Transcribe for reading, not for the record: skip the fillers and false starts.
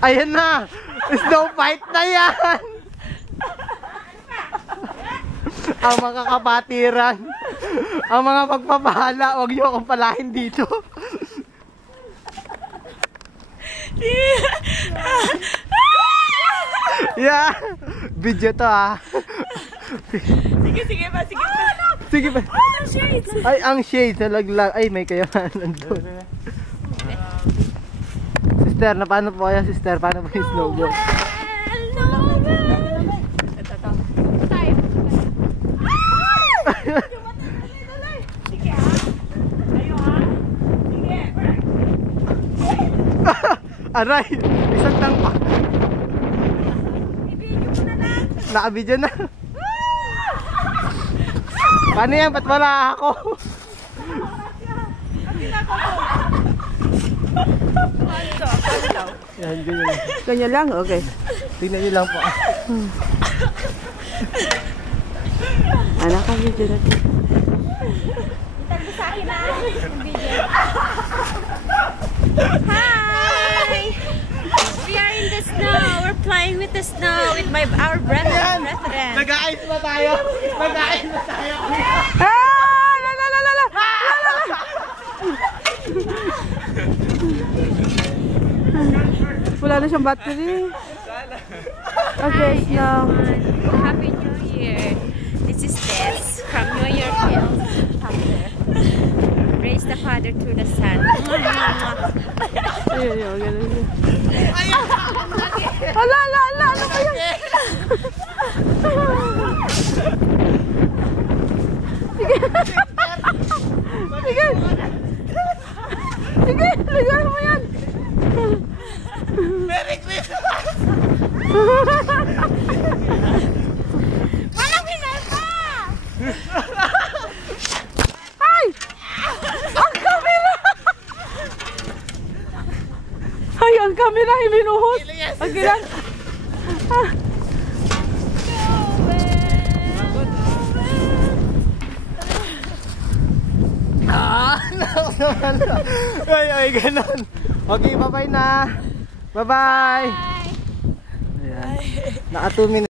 Ayan na! Snow fight na yan! Ang mga kapatiran, ang mga pagpapahala, huwag niyo akong palahin dito. Yeah! Video to ah. Sige ba, sige ba. Sige ba? Shades. Ay, ang shades nalaglag. Ay, may kayamanan doon. Sister, na paano po kaya sister? Paano po yung snowball? Sige ha. Tayo ha. Sige. Aray! Isang tangpa. I-video mo na lang. Nakabidyo na. Paano yan? Ba't wala ako? Yan, ganyan. Ganyan lang? Okay. Tingnan nyo lang po. Anak ka video na ito. Itag sa akin na. Hi! We are in the snow. We're playing with the snow with our brethren. Nag-a-ice ba tayo? Nag-a-ice ba tayo? Ah! La la la la la! Wala na siyang battery. Okay, now. Happy New Year. This is Tess from New York Hills. Raise the father to the son. Ayun, ganun. Ala, ala, ala, ano ba yan? Sige. Sige, ligaw mo yan. Merry Christmas! Walang pinasa! Ay! Ang camera! Ay, ang camera ibinuhos. Ang gilan. Ay, ganun. Okay, bye-bye na. Bye-bye. Ayan. Naka 2 minutes.